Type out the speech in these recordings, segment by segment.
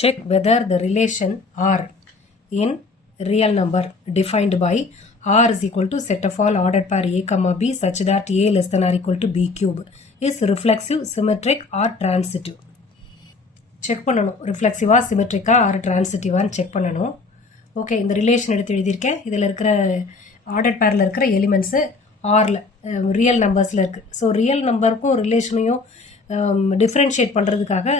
Check whether the relation R in real number defined by R is equal to set of all ordered pair A comma B such that A less than or equal to B cube is reflexive, symmetric or transitive. Check பண்ணணும் ரிஃப்ளெக்சிவா சிமெட்ரிக்கா R டிரான்சிட்டிவான்னு check பண்ணணும். Okay, இந்த relation எடுத்து எழுதியிருக்கேன். இதில் இருக்கிற order பேரில் இருக்கிற elements ஆரில் real நம்பர்ஸில் இருக்குது. ஸோ ரியல் நம்பருக்கும் ரிலேஷனையும் டிஃப்ரென்ஷியேட் பண்ணுறதுக்காக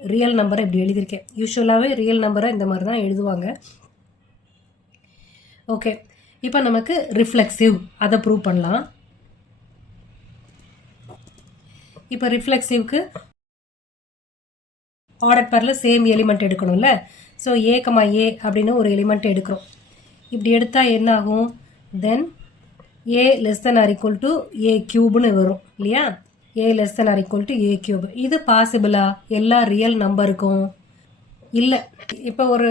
ரியல் நம்பரை இப்படி எழுதியிருக்கேன். யூஸ்வலாகவே ரியல் நம்பரை இந்த மாதிரி தான் எழுதுவாங்க. ஓகே, இப்போ நமக்கு ரிஃப்ளெக்சிவ் அதை ப்ரூவ் பண்ணலாம். இப்போ ரிஃப்ளெக்சிவ்க்கு ஆர்டர் பேரில் சேம் எலிமெண்ட் எடுக்கணும்ல. ஸோ ஏ கமா ஏ அப்படின்னு ஒரு எலிமெண்ட் எடுக்கிறோம். இப்படி எடுத்தால் என்ன ஆகும்? Then A less than or equal to A கியூப்னு வரும் இல்லையா? A less than or equal to A cube. இது பாசிபிளா எல்லா ரியல் நம்பருக்கும்? இல்லை. இப்போ ஒரு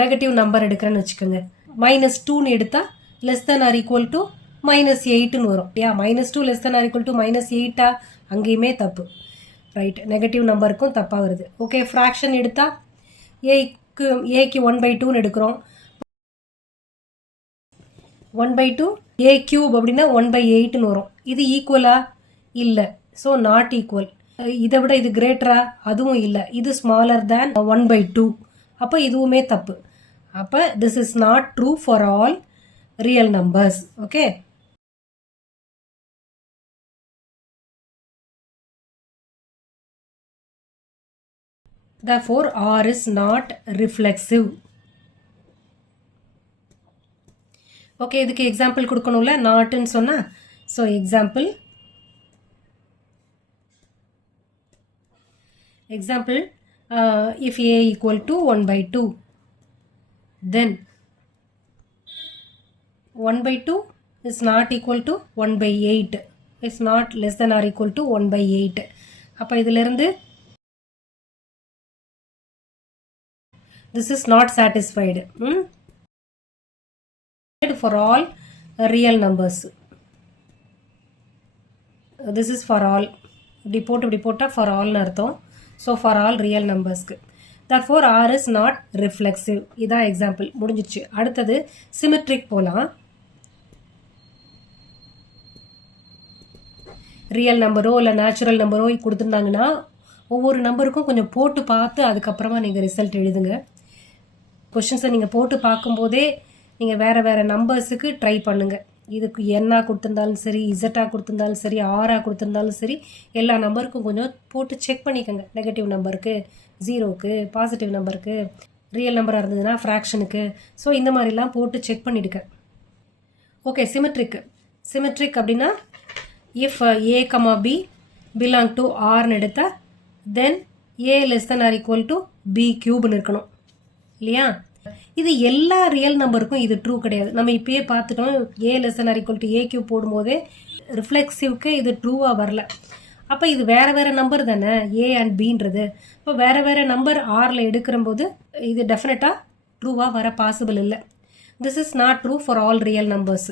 நெகட்டிவ் நம்பர் எடுக்கிறேன்னு வச்சுக்கோங்க. -2ன்னு எடுத்தால் less than or equal to -8ன்னு வரும் இல்லையா? -2 less than or equal to -8ஆ? அங்கேயுமே தப்பு. ரைட், நெகட்டிவ் நம்பருக்கும் தப்பாக வருது. ஓகே, ஃப்ராக்ஷன் எடுத்தால் ஏக்கு 1/2ன்னு எடுக்கிறோம். 1/2 ஏ கியூப் அப்படின்னா 1/8ன்னு வரும். இது ஈக்குவலா? இல்லை. So not equal. இதை விட இது கிரேட்டரா? அதுவும் இல்லை. இது ஸ்மாலர் தேன் 1/2. அப்போ இதுவுமே தப்பு. அப்போ this is not true for all real numbers. Okay, therefore R is not reflexive. Okay, இதுக்கு எக்ஸாம்பிள் கொடுக்கணும்ல நாட்னு சொன்னா. So example if A equal to 1/2, then 1/2 is not equal to 1/8, is not less than or equal to 1/8. அப்போ இதிலிருந்து this is not satisfied for all real numbers. This is for all. இப்படி போட்டா for all அர்த்தம். So for all real numbers. Therefore R is not reflexive. இதான் example, முடிஞ்சிச்சு. அடுத்தது symmetric போலாம். Real நம்பரோ இல்லை நேச்சுரல் நம்பரோ கொடுத்துருந்தாங்கன்னா ஒவ்வொரு நம்பருக்கும் கொஞ்சம் போட்டு பார்த்து அதுக்கப்புறமா நீங்கள் ரிசல்ட் எழுதுங்க. கொஷின்ஸை நீங்கள் போட்டு பார்க்கும்போதே நீங்கள் வேறு வேறு நம்பர்ஸுக்கு ட்ரை பண்ணுங்கள். இதுக்கு என்னா கொடுத்துருந்தாலும் சரி, இசட்டாக கொடுத்துருந்தாலும் சரி, ஆராக கொடுத்துருந்தாலும் சரி, எல்லா நம்பருக்கும் கொஞ்சம் போட்டு செக் பண்ணிக்கோங்க. நெகட்டிவ் நம்பருக்கு, ஜீரோக்கு, பாசிட்டிவ் நம்பருக்கு, ரியல் நம்பராக இருந்ததுன்னா ஃப்ராக்ஷனுக்கு. ஸோ இந்த மாதிரிலாம் போட்டு செக் பண்ணிடுங்க. ஓகே, சிமெட்ரிக் அப்படின்னா if A comma B belong to ஆர்னு எடுத்தால் then A less than or equal to B கியூப்னு இருக்கணும் இல்லையா? இது எல்லா ரியல் நம்பருக்கும் இது ட்ரூ கிடையாது. நம்ம இப்பயே பார்த்துட்டோம். A less than or equal to A cube போடும்போதே ரிஃப்ளெக்சிவ்க்கு இது ட்ரூவாக வரல. அப்போ இது வேறு வேறு நம்பர் தானே ஏ அண்ட் பின்றது. இப்போ வேறு வேறு நம்பர் ஆரில் எடுக்கிற போது இது டெஃபினட்டாக ட்ரூவாக வர பாசிபிள் இல்லை. This is not true for all real numbers.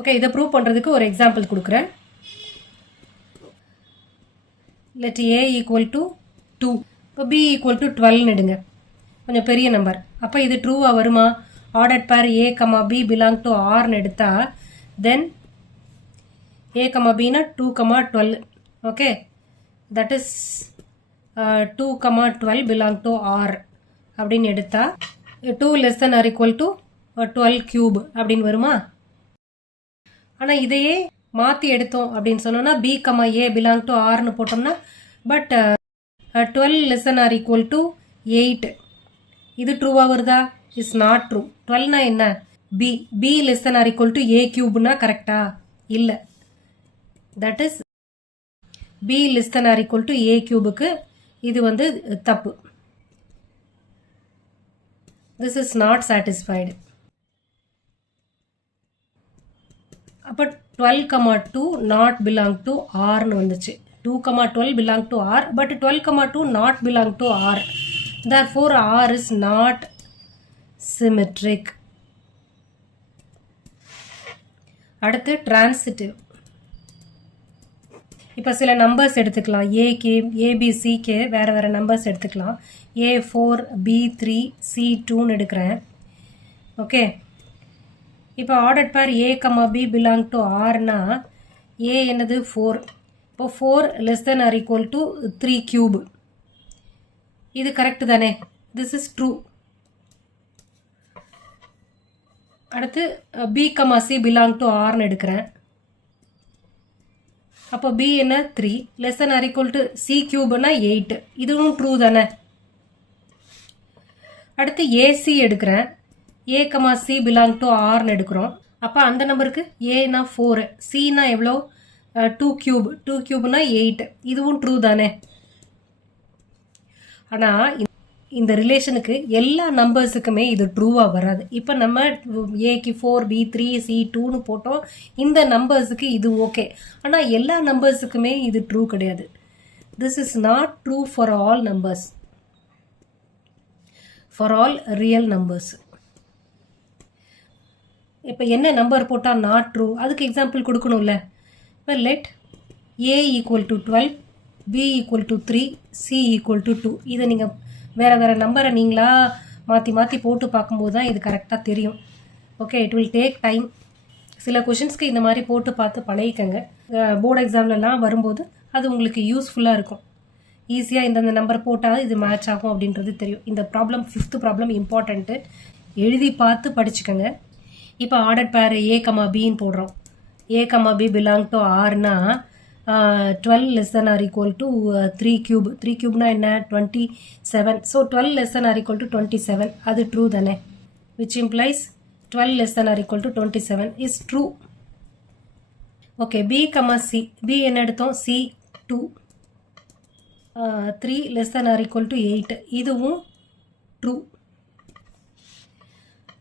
Okay, இதை ப்ரூவ் பண்ணுறதுக்கு ஒரு எக்ஸாம்பிள் கொடுக்குறேன். let A equal to 2, இப்போ B equal to 12 எடுங்க. கொஞ்சம் பெரிய நம்பர். அப்போ இது ட்ரூவாக வருமா? Order pair A comma B belong to ஆர்னு எடுத்தா தென் A கமா Bனா 2 comma 12. Okay, that is 2 comma 12 belong to R அப்படின்னு எடுத்தா 2 less than or equal to 12 cube அப்படின்னு வருமா? ஆனால் இதையே மாற்றி எடுத்தோம் அப்படின்னு சொன்னோம்னா B comma A belong to ஆர்னு போட்டோம்னா but 12 less than or equal to 8. இது ட்ரூவாக வருதா? Is not true. 12னா என்ன? B less than or equal to A கியூப்னா கரெக்டா? இல்லை. That is B less than or equal to A கியூபுக்கு இது வந்து தப்பு. This is not satisfied. அப்போ 12, 2 not belong to R னு வந்துச்சு. 2, 12 belong to R, but 12, 2 not belong to R. Therefore R is not symmetric. அடுத்து transitive. இப்போ சில நம்பர்ஸ் எடுத்துக்கலாம். ஏக்கு ஏபிசிக்கு வேறு வேறு நம்பர்ஸ் எடுத்துக்கலாம். A4 B3 C2ன்னு எடுக்கிறேன். ஓகே, இப்போ ordered pair A, B belong to Rனா A என்னது 4. இப்போ 4 less than or equal to 3 cube. இது கரெக்ட் தானே? This is true. அடுத்து B, C பிலாங் டு Rன்னு எடுக்கிறேன். அப்போ B என்ன 3 less than or equal to C கியூப்னா 8. இதுவும் ட்ரூ தானே? அடுத்து AC எடுக்கிறேன். A, C பிலாங் டு Rன்னு எடுக்கிறோம். அப்போ அந்த நம்பருக்கு Aனா 4, Cனா எவ்வளோ 2 கியூப், 2 கியூப்னா 8. இதுவும் ட்ரூ தானே? ஆனால் இந்த ரிலேஷனுக்கு எல்லா நம்பர்ஸுக்குமே இது ட்ரூவாக வராது. இப்போ நம்ம ஏக்கு 4 B3 C2ன்னு போட்டோம். இந்த நம்பர்ஸுக்கு இது ஓகே. ஆனால் எல்லா நம்பர்ஸுக்குமே இது ட்ரூ கிடையாது. This is not true for all numbers, for all real numbers. இப்போ என்ன நம்பர் போட்டால் நாட் ட்ரூ, அதுக்கு எக்ஸாம்பிள் கொடுக்கணும்ல. இப்போ let A equal to 12, B equal to 3, C equal to 2. இதை நீங்கள் வேறு வேறு நம்பரை நீங்களா மாற்றி மாற்றி போட்டு பார்க்கும்போது தான் இது கரெக்டாக தெரியும். Okay, it will take time. சில கொஷின்ஸ்க்கு இந்த மாதிரி போட்டு பார்த்து பழகிக்கங்க. போர்டு எக்ஸாம்லலாம் வரும்போது அது உங்களுக்கு யூஸ்ஃபுல்லாக இருக்கும். ஈஸியாக இந்தந்த நம்பர் போட்டால் இது மேட்ச் ஆகும் அப்படின்றது தெரியும். இந்த ப்ராப்ளம் 5th ப்ராப்ளம் இம்பார்ட்டண்ட்டு, எழுதி பார்த்து படிச்சுக்கோங்க. இப்போ ஆர்டர் பேர் A, Bன்னு போடுறோம். A, B பிலாங் டு Rனா 12 less than or equal to 3 cube. 3 cube na enna 27. So 12 less than or equal to 27. அது true தானே? Which implies 12 less than or equal to 27 is true. Okay, B, C. B என்ன எடுத்தோம்? C2. 3 less than or equal to 8. இதுவும் true.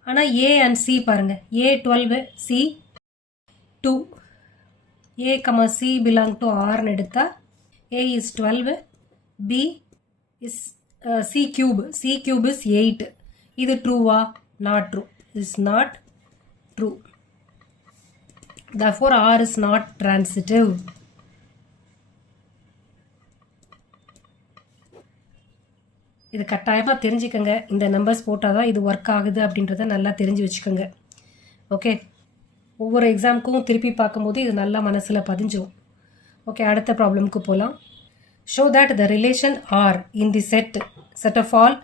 ஆனால் A and C பாருங்க. A 12, C 2. A, C belong to R ன்னு எடுத்தா A is 12, B is C cube. C cube is 8. இது ட்ரூவா? Not true. Is not true. Therefore R is not transitive. இது கட்டாயமாக தெரிஞ்சுக்கங்க. இந்த நம்பர்ஸ் போட்டால் தான் இது ஒர்க் ஆகுது அப்படின்றத நல்லா தெரிஞ்சு வச்சுக்கோங்க. ஓகே, ஒவ்வொரு எக்ஸாமுக்கும் திருப்பி பார்க்கும்போது இது நல்லா மனசில் பதிஞ்சிடும். ஓகே, அடுத்த ப்ராப்ளம்க்கு போகலாம். Show that the relation R in the set of all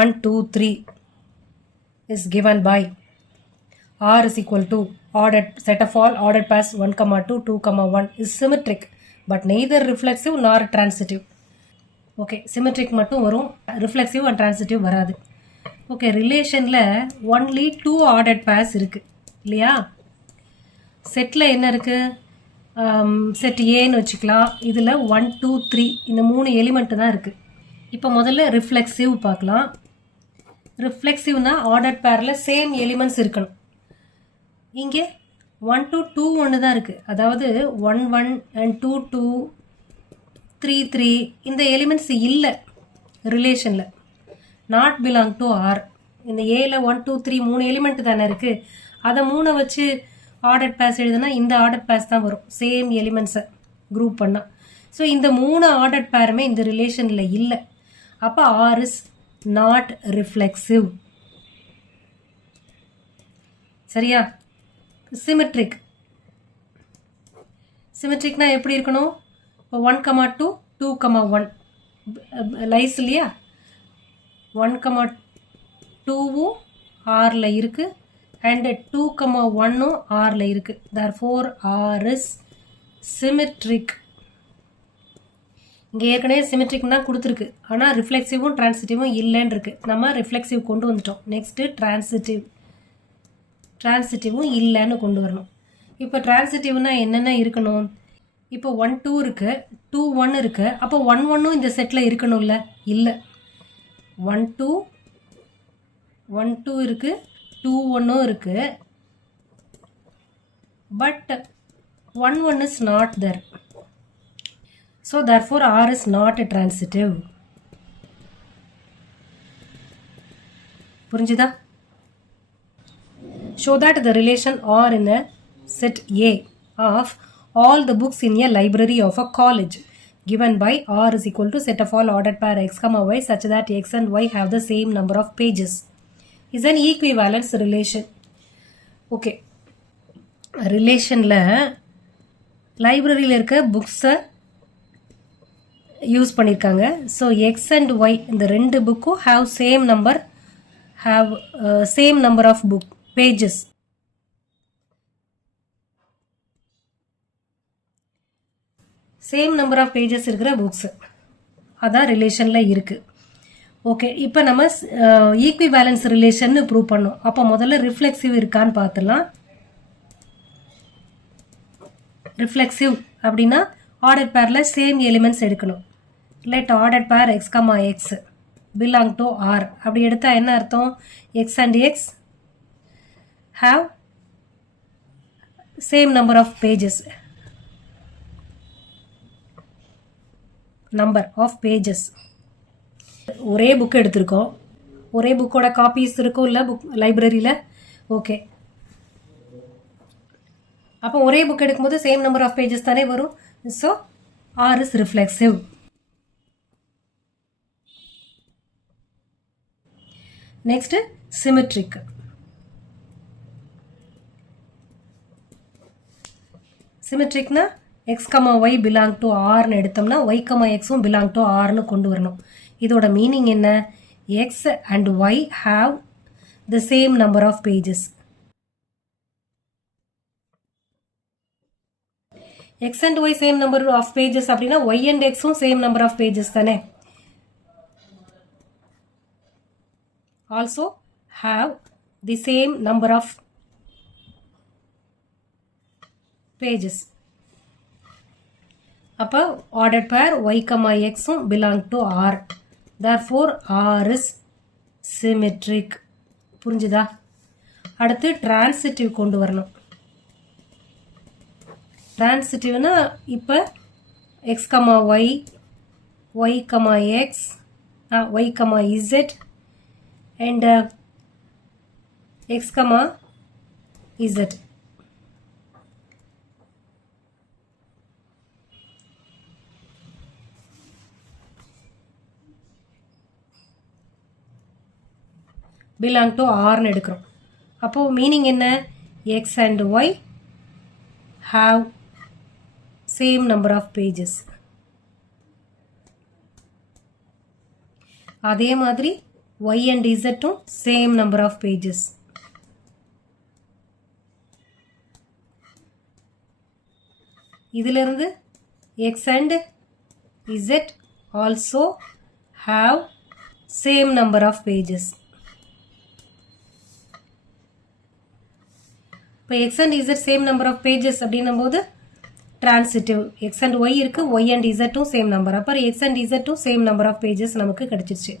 1, 2, 3 is given by R is equal to ordered set of all ordered pairs 1, 2, 2, 1 is symmetric but neither reflexive nor transitive. Okay, symmetric மட்டும் வரும், reflexive and transitive வராது. Okay, ரிலேஷனில் only 2 ordered purse இருக்குது இல்லையா? Settle என்ன இருக்குது? Set ஏன்னு வச்சுக்கலாம். இதில் 1, 2, 3 இந்த 3 எலிமெண்ட்டு தான் இருக்குது. இப்போ முதல்ல ரிஃப்ளெக்சிவ் பார்க்கலாம். ரிஃப்ளெக்சிவ்னா ஆர்டர்ட் பேரில் சேம் எலிமெண்ட்ஸ் இருக்கணும். இங்கே 1, 2, 2 ஒன்று தான் இருக்குது. அதாவது 1, 1 and 2, 2, 3, 3 இந்த எலிமெண்ட்ஸ் இல்லை ரிலேஷனில். Not belong to R. இந்த ஏல 1, 2, 3 3 எலிமெண்ட் தானே இருக்குது. அதை 3 வச்சு ஆர்டர்ட் பேர்ஸ் எழுதுனா இந்த ஆர்டர்ட் பேர்ஸ் தான் வரும், சேம் எலிமெண்ட்ஸை குரூப் பண்ணால். ஸோ இந்த 3 ஆர்டர்ட் பேருமே இந்த ரிலேஷனில் இல்லை. அப்போ ஆர் இஸ் நாட் ரிஃப்ளெக்சிவ். சரியா? சிமெட்ரிக். சிமெட்ரிக்னா எப்படி இருக்கணும்? இப்போ 1, 2, 2, 1 லைஸ் இல்லையா? 1, 2வும் ஆரில் இருக்குது அண்ட் 2, 1ம் ஆரில் இருக்குது. Therefore R is symmetric. இங்கே ஏற்கனவே சிமெட்ரிக் தான் கொடுத்துருக்கு, ஆனால் ரிஃப்ளெக்சிவும் டிரான்சிட்டிவும் இல்லைன்னு இருக்குது. நம்ம ரிஃப்ளெக்சிவ் கொண்டு வந்துட்டோம். நெக்ஸ்ட்டு டிரான்சிட்டிவும் இல்லைன்னு கொண்டு வரணும். இப்போ டிரான்சிட்டிவ்னா என்னென்ன இருக்கணும்? இப்போ 1, 2 இருக்குது, 2, 1 இருக்குது. அப்போ 1, 1ம் இந்த செட்டில் இருக்கணும்ல? இல்லை. 1, 2 இருக்குது, 2, 1ம் இருக்குது. But 1, 1 is not there. So therefore R is not transitive. புரிஞ்சுதா? Show that the relation R in a set A of all the books in a library of a college given by R is equal to set of all ordered pair x comma y such that x and y have the same number of pages is an equivalence relation. Okay, ரிலேஷனில் லைப்ரரியில் இருக்க புக்ஸை use பண்ணியிருக்காங்க. So X and Y இந்த ரெண்டு புக்கும் same number of book pages. Same number of pages இருக்கிற books அதான் ரிலேஷனில் இருக்குது. ஓகே, இப்போ நம்ம ஈக்விவேலன்ஸ் ரிலேஷன் ப்ரூவ் பண்ணோம். அப்போ முதல்ல ரிஃப்ளெக்சிவ் இருக்கான்னு பார்த்துலாம். ரிஃப்ளெக்சிவ் அப்படின்னா ஆர்டர் பேரில் சேம் எலிமெண்ட்ஸ் எடுக்கணும். Let order pair x comma x belong to R. அப்படி எடுத்தால் என்ன அர்த்தம்? X and x have same number of pages. Number of pages. ஒரே புக் எடுத்திருக்கோம், ஒரே புக்கோட காப்பீஸ் இருக்கும் இல்லை புக் லைப்ரரியில். ஓகே, அப்போ ஒரே புக் எடுக்கும்போது சேம் நம்பர் ஆஃப் பேஜஸ் தானே வரும். So R is reflexive. Next symmetric. சிமெட்ரிக்னா X comma Y belong to ஆர்னு எடுத்தோம்னா ஒய் கமா எக்ஸும் பிலாங் டு ஆர்னு கொண்டு வரணும். இதோட மீனிங் என்ன? X and Y have the same number of pages. X and Y same number of pages அப்படின்னா ஒய் அண்ட் எக்ஸும் சேம் நம்பர் ஆஃப் பேஜஸ் தானே. Also have the same number of pages. அப்போ order pair Y comma எக்ஸும் belong to R. therefore R is symmetric. புரிஞ்சுதா? அடுத்து transitive கொண்டு வரணும். டிரான்சிட்டிவ்னா இப்போ X comma Y, Y comma X, Y comma Z and X comma Z. Belong to ஆர்னு எடுக்கிறோம். அப்போது மீனிங் என்ன? X and Y have same number of pages. அதே மாதிரி ஒய் அண்ட் இசட்டும் சேம் நம்பர் ஆஃப் பேஜஸ். இதிலிருந்து X and Z also have same number of pages. இப்போ X and Z same number of pages அப்படின்னும் போது transitive. X and Y இருக்குது, Y and இசட்டும் same number. அப்புறம் எக்ஸ் அண்ட் இசட்டும் same number of pages நமக்கு கிடைச்சிருச்சு.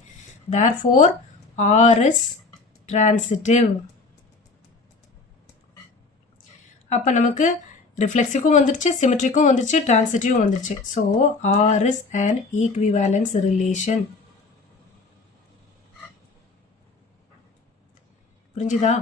therefore R is transitive. அப்போ நமக்கு ரிஃப்ளெக்சிவ்க்கும் வந்துருச்சு, சிமெட்ரிக்கும் வந்துருச்சு, டிரான்சிட்டிவும் வந்துருச்சு. So R is an equivalence relation. புரிஞ்சுதா?